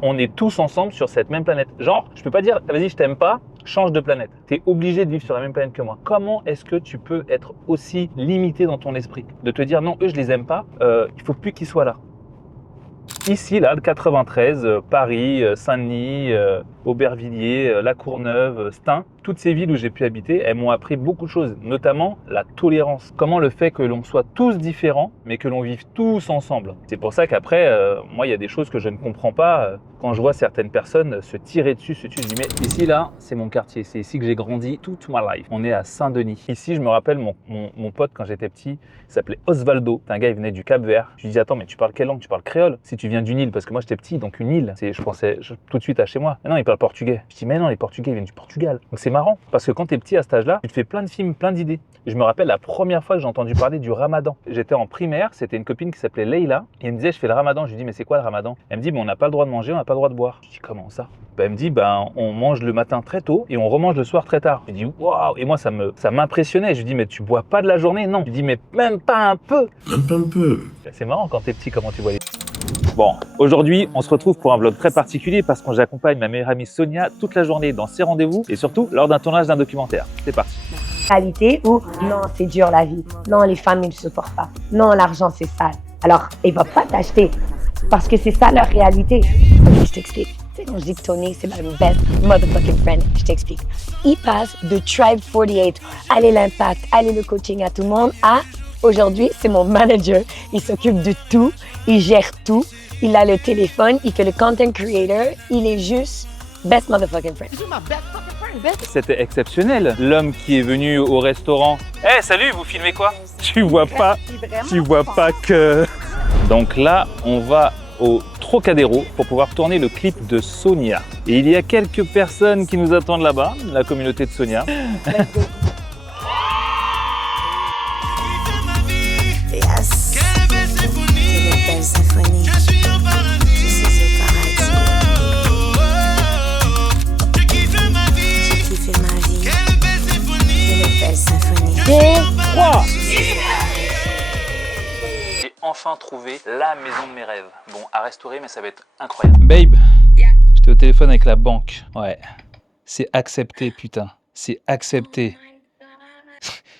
On est tous ensemble sur cette même planète. Genre, je peux pas dire, vas-y, je t'aime pas, change de planète. Tu es obligé de vivre sur la même planète que moi. Comment est-ce que tu peux être aussi limité dans ton esprit? De te dire, non, eux, je les aime pas, il faut plus qu'ils soient là. Ici, là, le 93, Paris, Saint-Denis, Aubervilliers, La Courneuve, Stein, toutes ces villes où j'ai pu habiter, elles m'ont appris beaucoup de choses, notamment la tolérance. Comment le fait que l'on soit tous différents, mais que l'on vive tous ensemble. C'est pour ça qu'après, moi, il y a des choses que je ne comprends pas. Quand je vois certaines personnes se tirer dessus, je dis, mais ici, là, c'est mon quartier. C'est ici que j'ai grandi toute ma life. On est à Saint-Denis. Ici, je me rappelle, mon pote, quand j'étais petit, il s'appelait Osvaldo. C'est un gars, il venait du Cap-Vert. Je lui dis, attends, mais tu parles quelle langue? Tu parles créole? Si tu viens d'une île, parce que moi, j'étais petit, donc une île, je pensais tout de suite à chez moi. Mais non, il parle portugais. Je dis, mais non, les Portugais, ils viennent du Portugal. Donc c'est marrant, parce que quand t'es petit à cet âge-là, tu te fais plein de films, plein d'idées. Je me rappelle la première fois que j'ai entendu parler du ramadan. J'étais en primaire, c'était une copine qui s'appelait Leïla, et elle me disait, je fais le ramadan. Je lui dis, mais c'est quoi le ramadan? Elle me dit, mais on n'a pas le droit de manger, on n'a pas le droit de boire. Je dis, comment ça? Elle me dit, on mange le matin très tôt et on remange le soir très tard. Je dis, waouh! Et moi, ça m'impressionnait. Je lui dis, mais tu bois pas de la journée? Non. Je lui dis, mais même pas un peu. Même pas un peu. C'est marrant quand t'es petit, comment tu vois les... Bon, aujourd'hui, on se retrouve pour un vlog très particulier parce que j'accompagne ma meilleure amie Sonia toute la journée dans ses rendez-vous et surtout lors d'un tournage d'un documentaire. C'est parti. Réalité où non, c'est dur la vie. Non, les femmes, ils ne supportent pas. Non, l'argent, c'est sale. Alors, ils ne vont pas t'acheter parce que c'est ça leur réalité. Je t'explique. Tu sais, quand je dis que Tony, c'est my best motherfucking friend, je t'explique. Il passe de Tribe 48, aller l'impact, aller le coaching à tout le monde, à aujourd'hui, c'est mon manager. Il s'occupe de tout, il gère tout, il a le téléphone, il fait le content creator, il est juste best motherfucking friend. C'était exceptionnel. L'homme qui est venu au restaurant. Eh, salut, vous filmez quoi? Tu vois pas que... Donc là, on va au Trocadéro pour pouvoir tourner le clip de Sonia. Et il y a quelques personnes qui nous attendent là-bas, la communauté de Sonia. J'ai enfin trouvé la maison de mes rêves. Bon, à restaurer, mais ça va être incroyable. Babe, j'étais au téléphone avec la banque. Ouais, c'est accepté, putain. C'est accepté.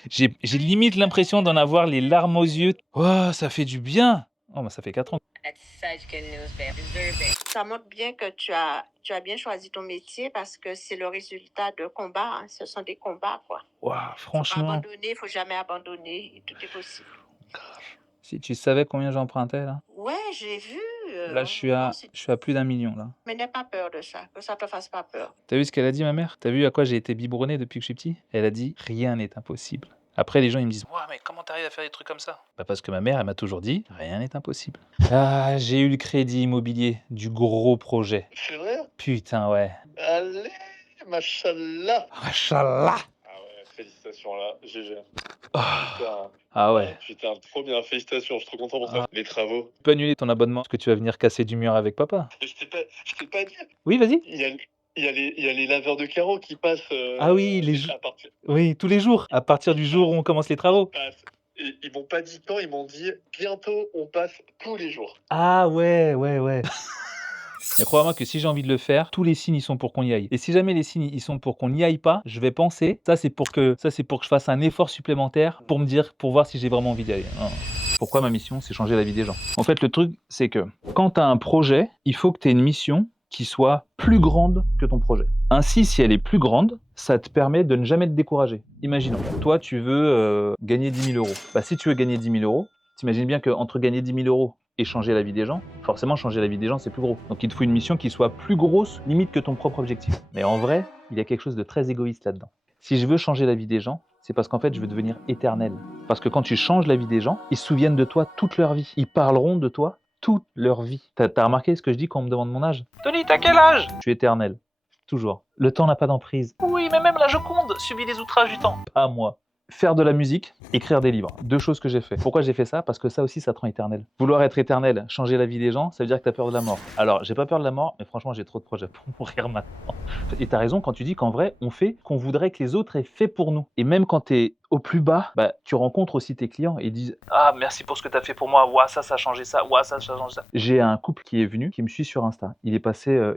J'ai limite l'impression d'en avoir les larmes aux yeux. Oh, ça fait du bien. Oh, bah ça fait 4 ans. Ça montre bien que tu as bien choisi ton métier parce que c'est le résultat de combats. Hein. Ce sont des combats, quoi. Wow, franchement. Il faut jamais abandonner. Tout est possible. Si tu savais combien j'empruntais là. Ouais, j'ai vu. Là, je suis à plus d'1 million là. Mais n'aie pas peur de ça, que ça te fasse pas peur. T'as vu ce qu'elle a dit, ma mère? T'as vu à quoi j'ai été biberonné depuis que je suis petit? Elle a dit, rien n'est impossible. Après, les gens, ils me disent, ouais, mais comment t'arrives à faire des trucs comme ça? Bah parce que ma mère, elle m'a toujours dit, rien n'est impossible. Ah, j'ai eu le crédit immobilier du gros projet. C'est vrai? Putain, ouais. Allez, machallah. Machallah. Ah ouais, félicitations là, GG. Oh. Putain. Ah ouais. Putain, trop bien, félicitations, je suis trop content pour ça. Les travaux. Tu peux annuler ton abonnement parce que tu vas venir casser du mur avec papa. Je t'ai pas dit. Oui, vas-y. Il y a les laveurs de carreaux qui passent. Ah oui, oui, tous les jours. À partir du jour où on commence les travaux. Ils m'ont pas dit quand, ils m'ont dit bientôt on passe tous les jours. Ah ouais. Mais crois-moi que si j'ai envie de le faire, tous les signes y sont pour qu'on y aille. Et si jamais les signes y sont pour qu'on n'y aille pas, je vais penser, ça c'est pour que je fasse un effort supplémentaire pour voir si j'ai vraiment envie d'y aller. Pourquoi ma mission, c'est changer la vie des gens. En fait, le truc, c'est que quand tu as un projet, il faut que tu aies une mission qui soit plus grande que ton projet. Ainsi, si elle est plus grande, ça te permet de ne jamais te décourager. Imaginons, toi tu veux gagner 10 000 euros. Bah, si tu veux gagner 10 000 euros, t'imagines bien qu'entre gagner 10 000 euros et changer la vie des gens, forcément changer la vie des gens c'est plus gros. Donc il te faut une mission qui soit plus grosse limite que ton propre objectif. Mais en vrai, il y a quelque chose de très égoïste là-dedans. Si je veux changer la vie des gens, c'est parce qu'en fait je veux devenir éternel. Parce que quand tu changes la vie des gens, ils se souviennent de toi toute leur vie. Ils parleront de toi toute leur vie. T'as remarqué ce que je dis quand on me demande mon âge? Tony, t'as quel âge? Je suis éternel. Toujours. Le temps n'a pas d'emprise. Oui, mais même la Joconde subit les outrages du temps. Pas moi. faire de la musique, écrire des livres. 2 choses que j'ai fait. Pourquoi j'ai fait ça? Parce que ça aussi, ça te rend éternel. Vouloir être éternel, changer la vie des gens, ça veut dire que tu as peur de la mort. Alors, j'ai pas peur de la mort, mais franchement, j'ai trop de projets pour mourir maintenant. Et tu as raison quand tu dis qu'en vrai, on fait qu'on voudrait que les autres aient fait pour nous. Et même quand tu es au plus bas, bah, tu rencontres aussi tes clients et ils disent « Ah, merci pour ce que tu as fait pour moi. Ouah, ça a changé ça. Ouah, ça a changé ça. » J'ai un couple qui est venu, qui me suit sur Insta. Ils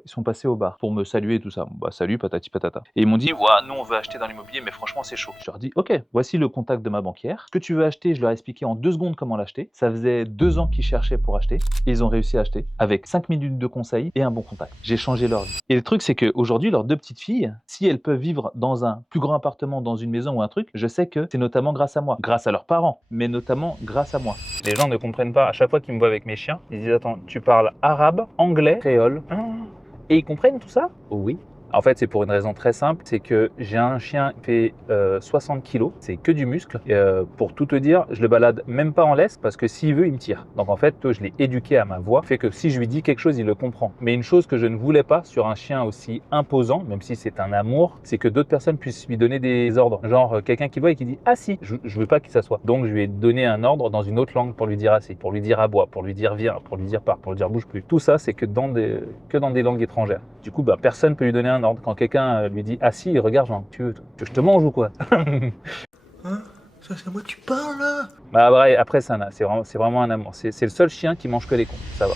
sont passés au bar pour me saluer et tout ça. Bah, salut, patati patata. Et ils m'ont dit « Ouah, nous, on veut acheter dans l'immobilier, mais franchement, c'est chaud. » Je leur dis « Ok, voici le contact de ma banquière. Ce que tu veux acheter, je leur ai expliqué en 2 secondes comment l'acheter. Ça faisait 2 ans qu'ils cherchaient pour acheter. Et ils ont réussi à acheter avec 5 minutes de conseils et un bon contact. J'ai changé leur vie. Et le truc, c'est qu'aujourd'hui, leurs 2 petites filles, si elles peuvent vivre dans un plus grand appartement, dans une maison ou un truc, je sais que c'est notamment grâce à moi, grâce à leurs parents, mais notamment grâce à moi. Les gens ne comprennent pas, à chaque fois qu'ils me voient avec mes chiens, ils disent « Attends, tu parles arabe, anglais, créole, et ils comprennent tout ça ?» Oui. En fait, c'est pour une raison très simple, c'est que j'ai un chien qui fait 60 kilos, c'est que du muscle. Et, pour tout te dire, je le balade même pas en laisse parce que s'il veut, il me tire. Donc en fait, je l'ai éduqué à ma voix, fait que si je lui dis quelque chose, il le comprend. Mais une chose que je ne voulais pas sur un chien aussi imposant, même si c'est un amour, c'est que d'autres personnes puissent lui donner des ordres. Genre quelqu'un qui voit et qui dit « Ah si !» Je veux pas qu'il s'assoie. Donc je lui ai donné un ordre dans une autre langue pour lui dire « Assis », pour lui dire « Aboie », pour lui dire « Viens », pour lui dire « Pars », pour lui dire « Bouge plus ». Tout ça, c'est que dans des langues étrangères. Du coup, bah, personne peut lui donner un ordre. Quand quelqu'un lui dit « Assis », regarde, genre, tu veux que je te mange ou quoi? Hein? Ça, c'est à moi que tu parles, là? Bah ouais, après, c'est vraiment un amour. C'est le seul chien qui mange que les cons, ça va.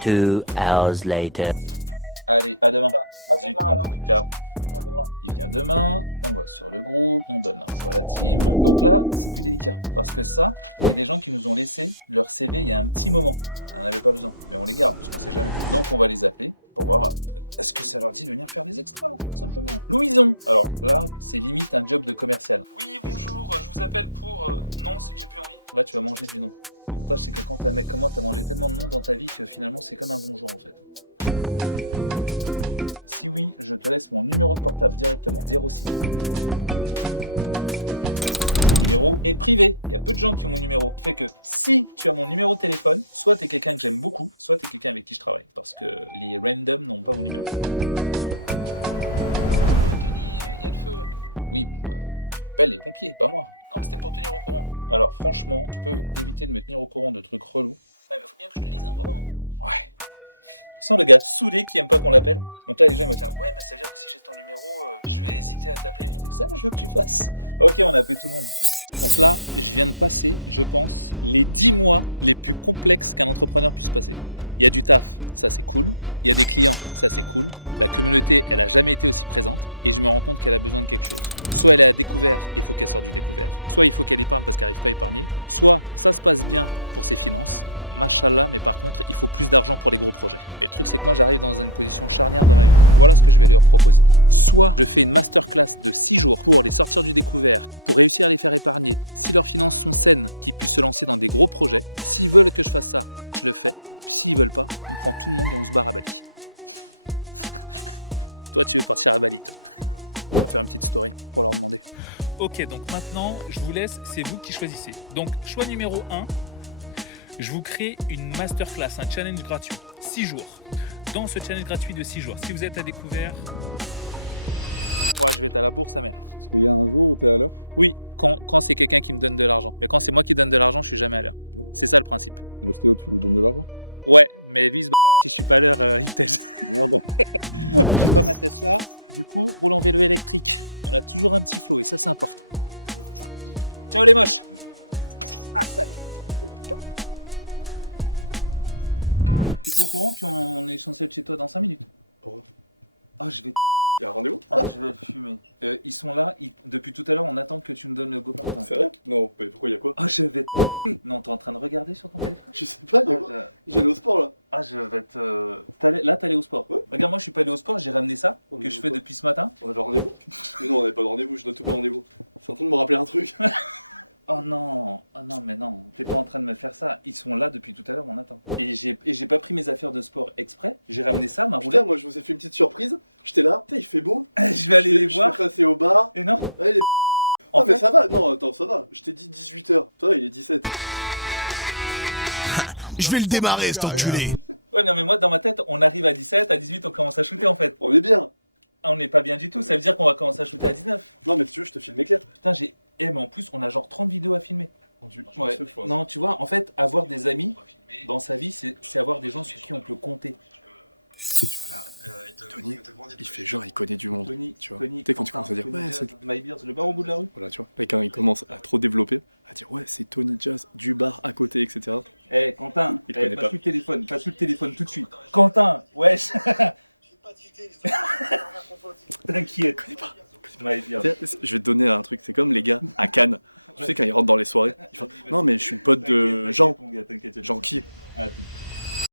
Two hours later. Ok, donc maintenant, je vous laisse, c'est vous qui choisissez. Donc, choix numéro 1, je vous crée une masterclass, un challenge gratuit, 6 jours. Dans ce challenge gratuit de 6 jours, si vous êtes à découvert, Je vais le démarrer, cet enculé.